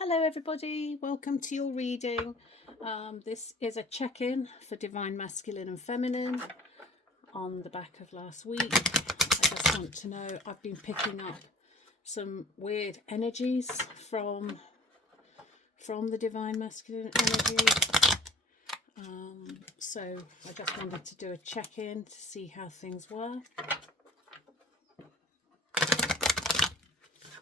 Hello everybody, welcome to your reading. This is a check-in for Divine Masculine and Feminine on the back of last week. I just want to know, I've been picking up some weird energies from the Divine Masculine energy. So I just wanted to do a check-in to see how things were.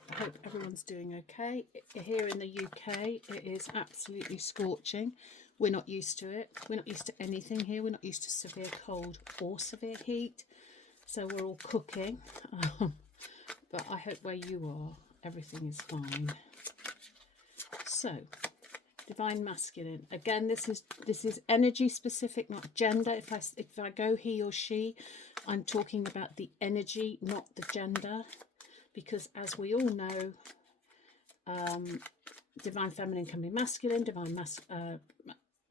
I hope everyone's doing okay. Here in the UK, it is absolutely scorching. We're not used to it. We're not used to anything here. We're not used to severe cold or severe heat. So we're all cooking. But I hope where you are, everything is fine. So, Divine Masculine. Again, this is energy specific, not gender. If I go he or she, I'm talking about the energy, not the gender. Because as we all know, Divine Feminine can be masculine, Divine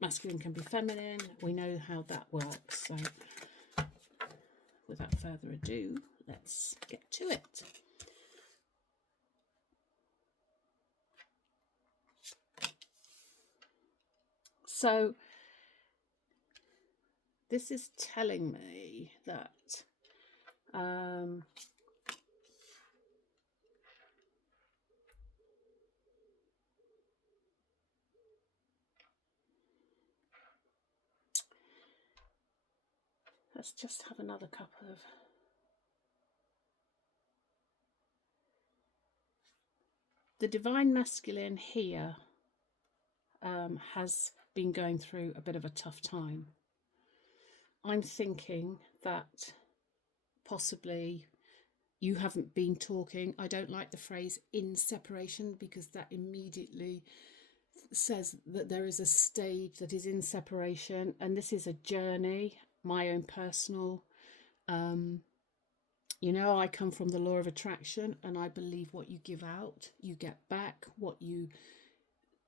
Masculine can be feminine. We know how that works. So without further ado, let's get to it. So this is telling me that let's just have another cup of the Divine Masculine here has been going through a bit of a tough time. I'm thinking that possibly you haven't been talking. I don't like the phrase in separation because that immediately says that there is a stage that is in separation, and this is a journey, my own personal I come from the law of attraction, and I believe what you give out you get back,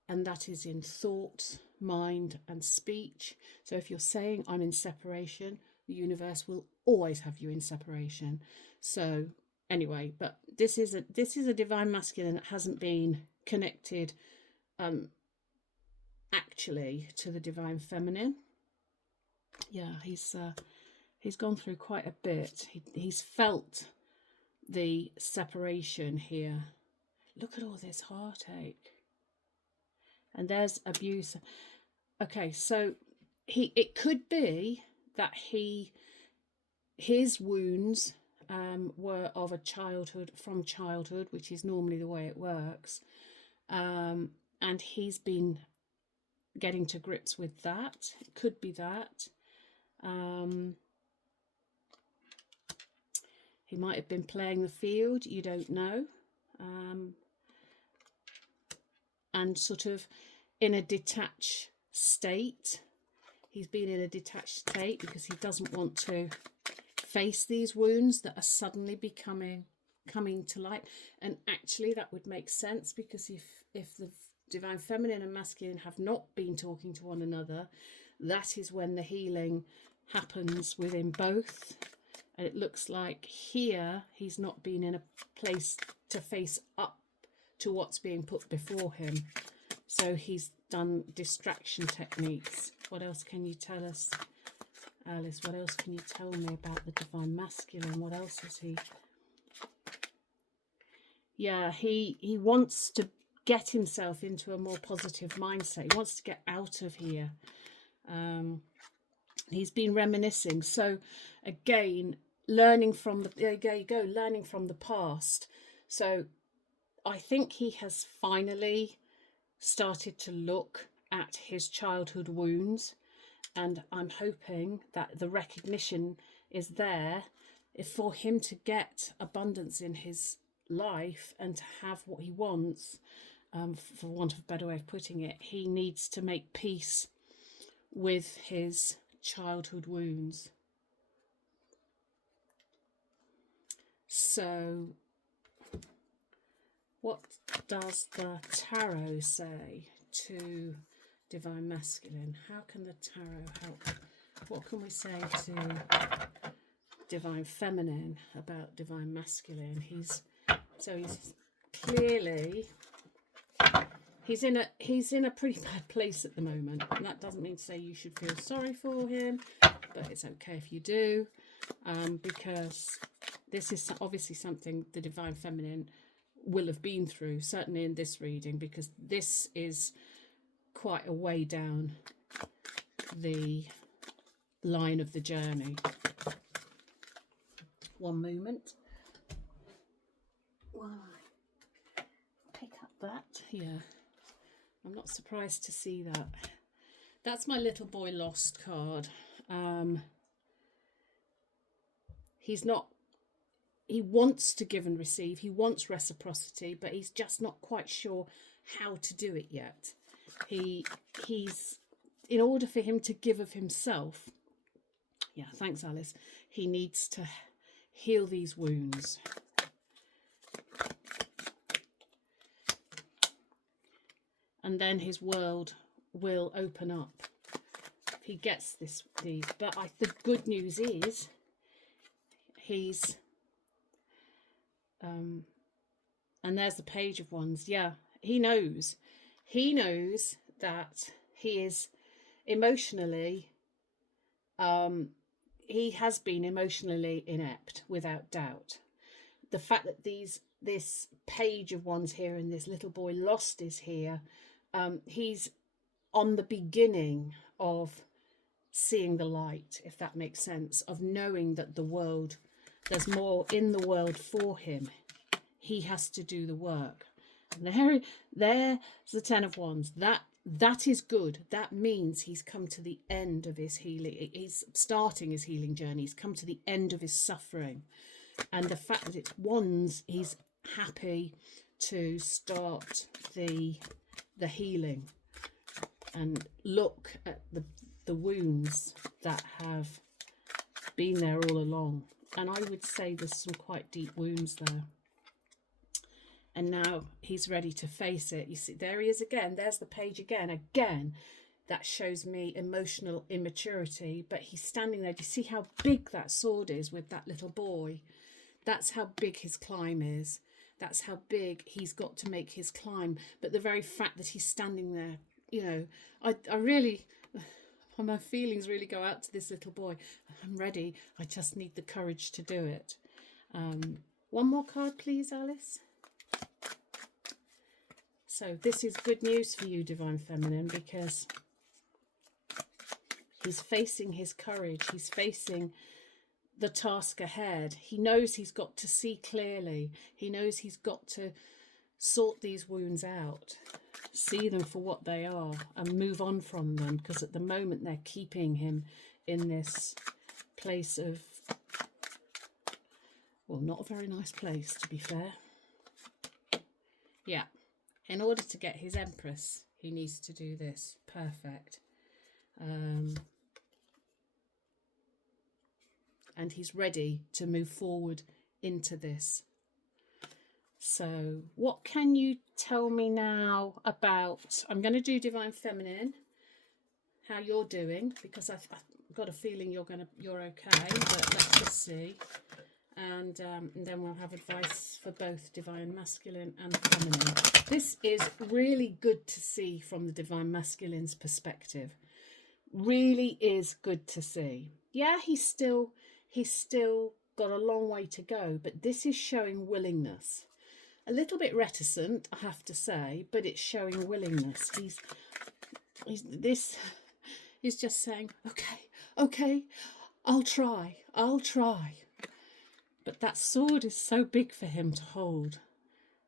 and that is in thought, mind and speech. So if you're saying I'm in separation, the universe will always have you in separation. So anyway, but this is a Divine Masculine that hasn't been connected actually to the Divine Feminine. Yeah, he's gone through quite a bit. He's felt the separation here. Look at all this heartache. And there's abuse. Okay, so it could be that his wounds were of a from childhood, which is normally the way it works, and he's been getting to grips with that. It could be that. He might have been playing the field, you don't know, and sort of in a detached state. He's been in a detached state because he doesn't want to face these wounds that are suddenly coming to light. And actually that would make sense, because if the Divine Feminine and Masculine have not been talking to one another, that is when the healing happens within both. And it looks like here he's not been in a place to face up to what's being put before him. So he's done distraction techniques. What else can you tell us, Alice? What else can you tell me about the Divine Masculine? What else is he? Yeah, he wants to get himself into a more positive mindset. He wants to get out of here. He's been reminiscing. So again, learning from learning from the past. So I think he has finally started to look at his childhood wounds, and I'm hoping that the recognition is there for him to get abundance in his life and to have what he wants. For want of a better way of putting it, he needs to make peace with his childhood wounds. So what does the tarot say to Divine Masculine? How can the tarot help? What can we say to Divine Feminine about Divine Masculine? He's clearly, he's in a pretty bad place at the moment, and that doesn't mean to say you should feel sorry for him, but it's okay if you do, because this is obviously something the Divine Feminine will have been through, certainly in this reading, because this is quite a way down the line of the journey. One moment. While I pick up that, yeah, I'm not surprised to see that. That's my little boy lost card. He's not, he wants to give and receive, he wants reciprocity, but he's just not quite sure how to do it yet. He's, in order for him to give of himself, yeah, thanks Alice, he needs to heal these wounds. And then his world will open up if he gets these. But the good news is he's and there's the Page of Wands. Yeah, he knows that he is emotionally he has been emotionally inept, without doubt. The fact that this Page of Wands here and this little boy lost is here, he's on the beginning of seeing the light, if that makes sense, of knowing that there's more in the world for him. He has to do the work. And there's the Ten of Wands. That is good. That means he's come to the end of his healing. He's starting his healing journey. He's come to the end of his suffering. And the fact that it's wands, he's happy to start the healing and look at the wounds that have been there all along. And I would say there's some quite deep wounds there. And now he's ready to face it. You see, there he is again. There's the page again. Again, that shows me emotional immaturity. But he's standing there. Do you see how big that sword is with that little boy? That's how big his climb is. That's how big he's got to make his climb. But the very fact that he's standing there, you know, I really, my feelings really go out to this little boy. I'm ready. I just need the courage to do it. One more card, please, Alice. So this is good news for you, Divine Feminine, because he's facing his courage. He's facing the task ahead. He knows he's got to see clearly. He knows he's got to sort these wounds out, see them for what they are, and move on from them, because at the moment they're keeping him in this place of, well, not a very nice place, to be fair. Yeah. In order to get his Empress, he needs to do this. Perfect. And he's ready to move forward into this. So what can you tell me now about, I'm going to do Divine Feminine, how you're doing, because I've got a feeling you're okay, but let's just see. And then we'll have advice for both Divine Masculine and Feminine. This is really good to see from the Divine Masculine's perspective. Really is good to see. Yeah, he's still got a long way to go, but this is showing willingness. A little bit reticent, I have to say, but it's showing willingness. He's just saying, okay, I'll try. But that sword is so big for him to hold.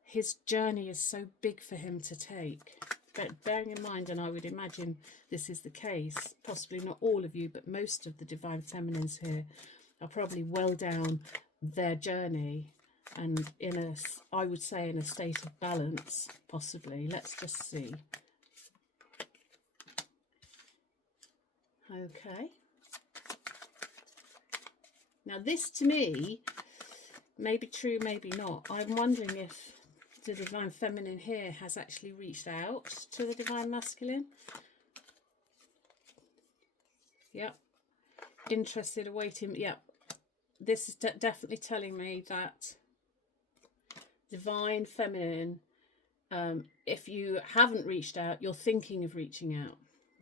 His journey is so big for him to take. But bearing in mind, and I would imagine this is the case, possibly not all of you, but most of the Divine Feminines here are probably well down their journey and I would say in a state of balance, possibly. Let's just see. Okay. Now this to me may be true, maybe not. I'm wondering if the Divine Feminine here has actually reached out to the Divine Masculine. Yep. Interested, awaiting. Yep. This is definitely telling me that Divine Feminine If you haven't reached out, you're thinking of reaching out.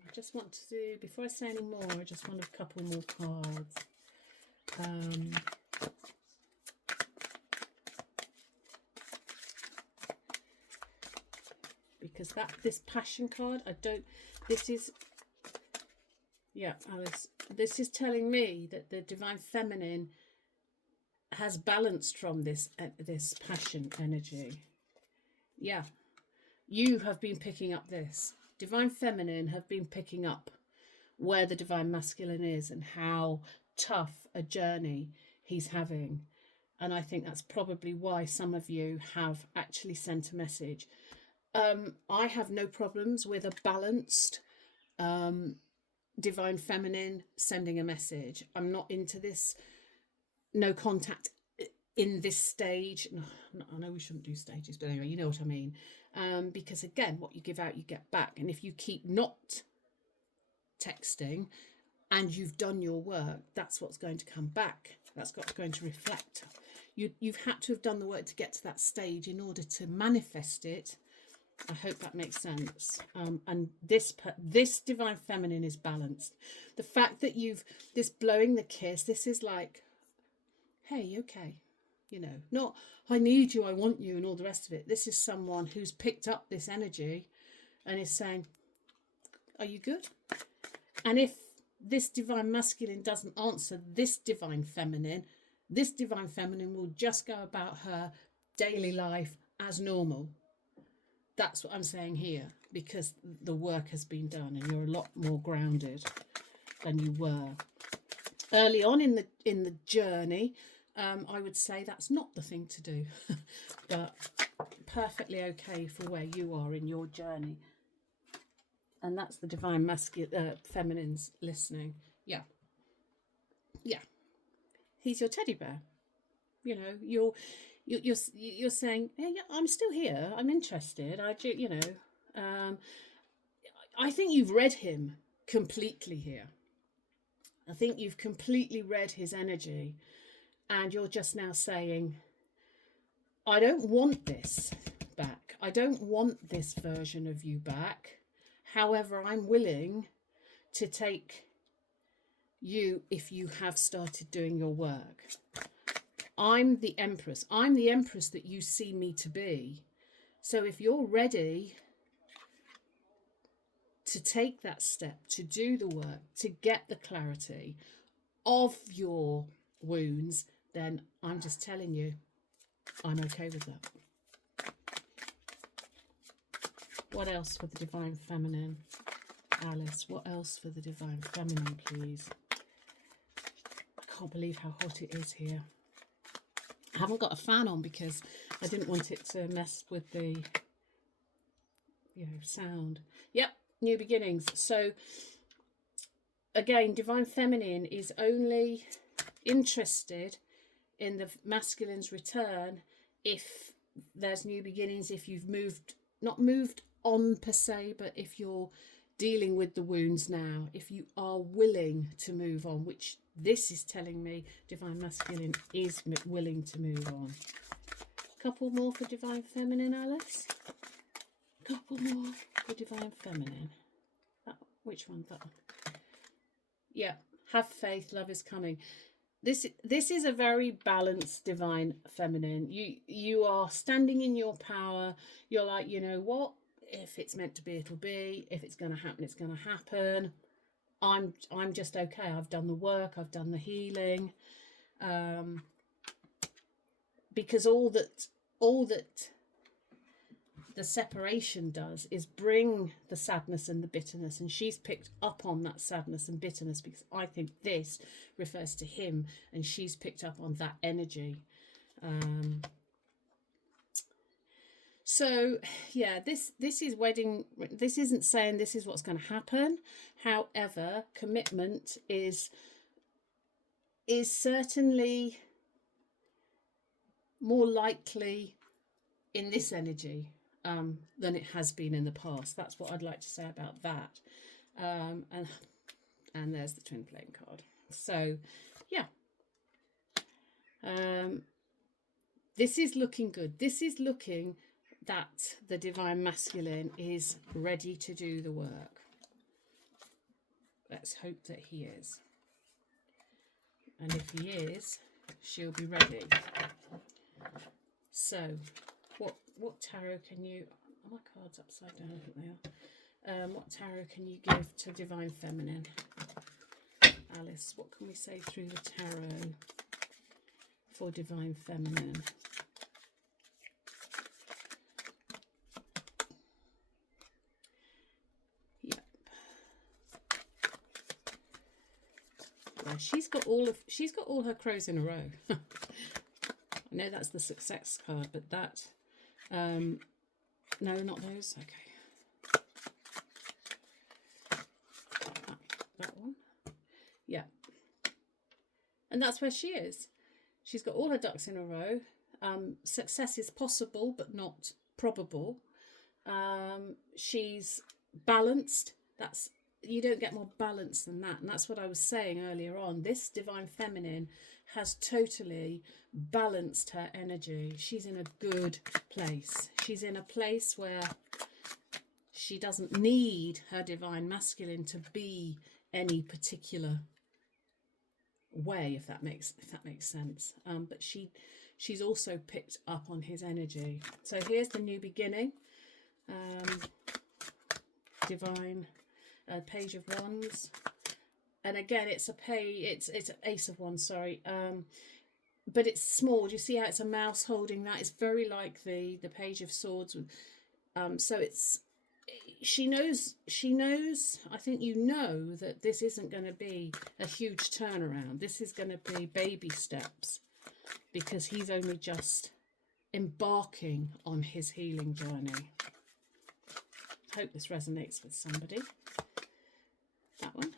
I just want to do, before I say any more, I just want a couple more cards. Because this passion card, yeah, Alice, this is telling me that the divine feminine has balanced from this passion energy. Yeah, you have been picking up this. Divine feminine have been picking up where the divine masculine is and how tough a journey he's having. And I think that's probably why some of you have actually sent a message. I have no problems with a balanced divine feminine sending a message. I'm not into this no contact in this stage. No, I know we shouldn't do stages, but anyway, you know what I mean. Because again, what you give out, you get back. And if you keep not texting and you've done your work, that's what's going to come back. That's what's going to reflect. You've had to have done the work to get to that stage in order to manifest it. I hope that makes sense. And this divine feminine is balanced. The fact that this blowing the kiss, this is like, hey, okay, you know, not I need you, I want you, and all the rest of it. This is someone who's picked up this energy and is saying, are you good? And if this divine masculine doesn't answer this divine feminine will just go about her daily life as normal. That's what I'm saying here, because the work has been done and you're a lot more grounded than you were early on in the journey. I would say that's not the thing to do, but perfectly okay for where you are in your journey. And that's the divine masculine, feminine's listening. Yeah. He's your teddy bear. You know, you're saying, hey, I'm still here. I'm interested. I think you've read him completely here. I think you've completely read his energy, and you're just now saying, I don't want this back. I don't want this version of you back. However, I'm willing to take you if you have started doing your work. I'm the Empress. I'm the Empress that you see me to be. So if you're ready to take that step, to do the work, to get the clarity of your wounds, then I'm just telling you, I'm okay with that. What else for the divine feminine? Alice, what else for the divine feminine, please? I can't believe how hot it is here. I haven't got a fan on because I didn't want it to mess with the sound. Yep, new beginnings. So again, divine feminine is only interested in the masculine's return if there's new beginnings, if you've not moved on per se, but if you're dealing with the wounds now, if you are willing to move on, which this is telling me divine masculine is willing to move on. Couple more for divine feminine, Alice. Couple more for divine feminine. Which one? That one. Yeah, have faith, love is coming. This is a very balanced divine feminine. You are standing in your power. You're like, you know what? If it's meant to be, it'll be. If it's going to happen, it's going to happen. I'm just okay. I've done the work. I've done the healing. Because all that the separation does is bring the sadness and the bitterness, and she's picked up on that sadness and bitterness because I think this refers to him, and she's picked up on that energy. So yeah, this is wedding. This isn't saying this is what's going to happen. However, commitment is certainly more likely in this energy than it has been in the past. That's what I'd like to say about that. And there's the twin flame card. So yeah, this is looking good. This is looking. that the divine masculine is ready to do the work. Let's hope that he is. And if he is, she'll be ready. So, what tarot can you... Are my cards upside down? I think they are. What tarot can you give to divine feminine? Alice, what can we say through the tarot for divine feminine? Yep. Yeah, she's got all her crows in a row. I know that's the success card, but that no, not those. Okay. That one. Yeah. And that's where she is. She's got all her ducks in a row. Success is possible, but not probable. She's balanced. You don't get more balance than that. And that's what I was saying earlier on. This divine feminine has totally balanced her energy. She's in a good place. She's in a place where she doesn't need her divine masculine to be any particular way, if that makes sense. But she's also picked up on his energy. So here's the new beginning. Divine Page of Wands, and again it's it's Ace of Wands, sorry, but it's small. Do you see how it's a mouse holding that? It's very like the Page of Swords. So it's she knows, I think you know, that this isn't going to be a huge turnaround. This is going to be baby steps, because he's only just embarking on his healing journey. Hope this resonates with somebody. That one.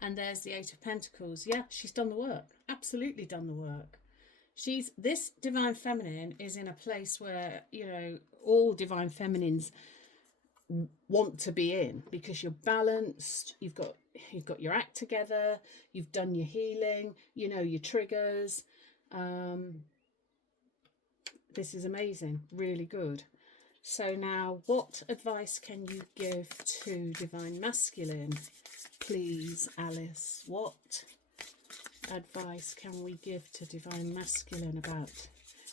And there's the Eight of Pentacles. Yeah, she's done the work. Absolutely done the work. This divine feminine is in a place where, you know, all divine feminines want to be in, because you're balanced, you've got your act together, you've done your healing, you know your triggers. This is amazing, really good. So now, what advice can you give to divine masculine, please, Alice? What advice can we give to divine masculine about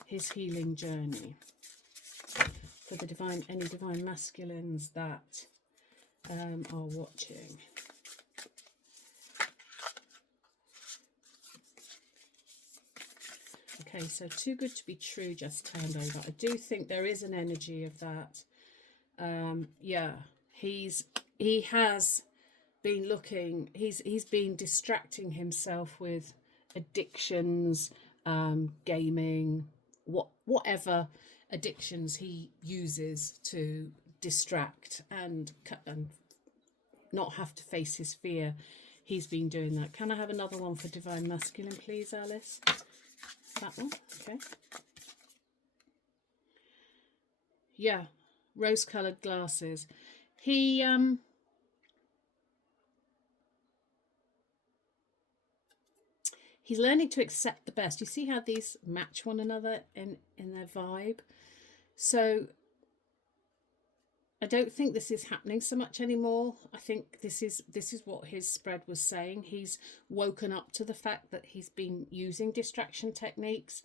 his healing journey? For the any divine masculines that are watching. Okay, so Too Good to Be True just turned over. I do think there is an energy of that. Yeah, he has been looking, he's been distracting himself with addictions, gaming, whatever addictions he uses to distract and not have to face his fear. He's been doing that. Can I have another one for divine masculine, please, Alice? That one, okay. Yeah, rose-coloured glasses. He's learning to accept the best. You see how these match one another in their vibe? So I don't think this is happening so much anymore. I think this is what his spread was saying. He's woken up to the fact that he's been using distraction techniques,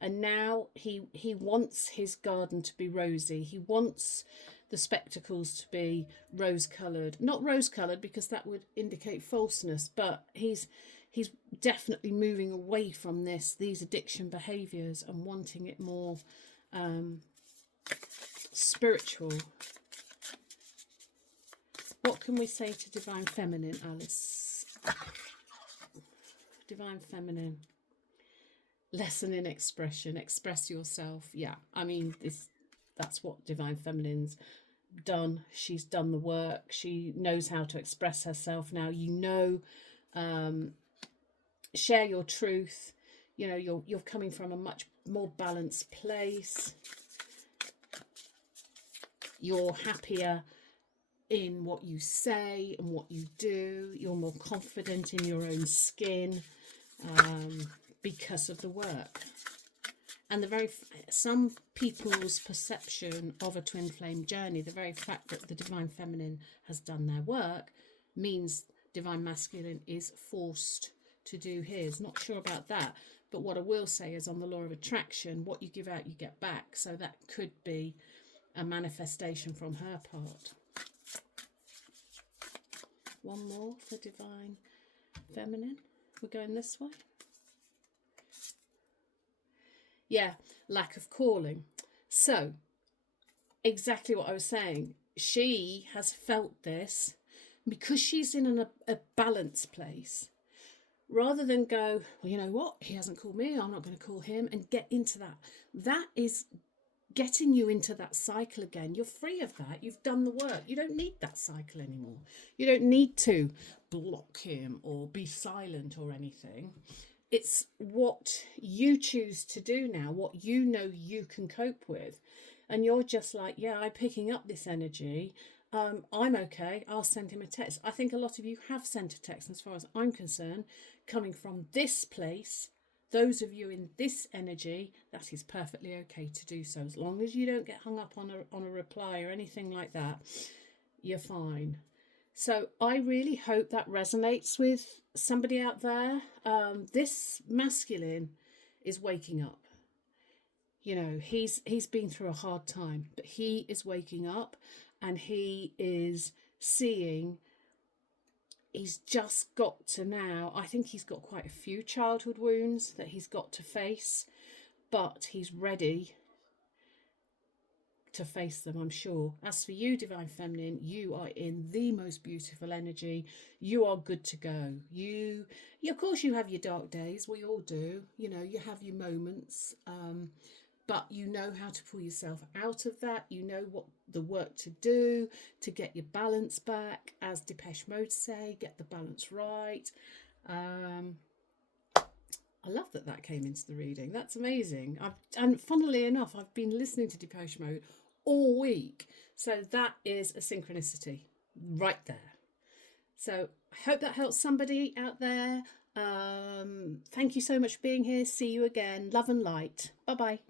and now he wants his garden to be rosy. He wants the spectacles to be rose-coloured. Not rose-coloured because that would indicate falseness, but he's definitely moving away from these addiction behaviours and wanting it more spiritual. What can we say to divine feminine, Alice? Divine feminine. Lesson in expression. Express yourself. Yeah, I mean, that's what divine feminine's done. She's done the work. She knows how to express herself now. You know, share your truth. You know, you're coming from a much more balanced place. You're happier in what you say and what you do. You're more confident in your own skin because of the work. And some people's perception of a twin flame journey, the very fact that the divine feminine has done their work, means divine masculine is forced to do his. Not sure about that, but what I will say is, on the law of attraction, what you give out you get back. So that could be a manifestation from her part. One more for divine feminine. We're going this way. Yeah, lack of calling. So exactly what I was saying. She has felt this because she's in a balanced place. Rather than go, well, you know what, he hasn't called me, I'm not going to call him, and get into that. That is getting you into that cycle again. You're free of that. You've done the work. You don't need that cycle anymore. You don't need to block him or be silent or anything. It's what you choose to do now, what you know you can cope with. And you're just like, yeah, I'm picking up this energy. I'm okay. I'll send him a text. I think a lot of you have sent a text, as far as I'm concerned, coming from this place. Those of you in this energy, that is perfectly okay to do so. As long as you don't get hung up on a reply or anything like that, you're fine. So I really hope that resonates with somebody out there. This masculine is waking up. You know, he's been through a hard time, but he is waking up, and he is seeing. He's just got to now, I think he's got quite a few childhood wounds that he's got to face, but he's ready to face them, I'm sure. As for you, divine feminine, you are in the most beautiful energy. You are good to go. You of course you have your dark days. We all do. You know, you have your moments, but you know how to pull yourself out of that. You know what the work to do to get your balance back. As Depeche Mode say, get the balance right. I love that came into the reading. That's amazing. And funnily enough, I've been listening to Depeche Mode all week. So that is a synchronicity right there. So I hope that helps somebody out there. Thank you so much for being here. See you again. Love and light. Bye-bye.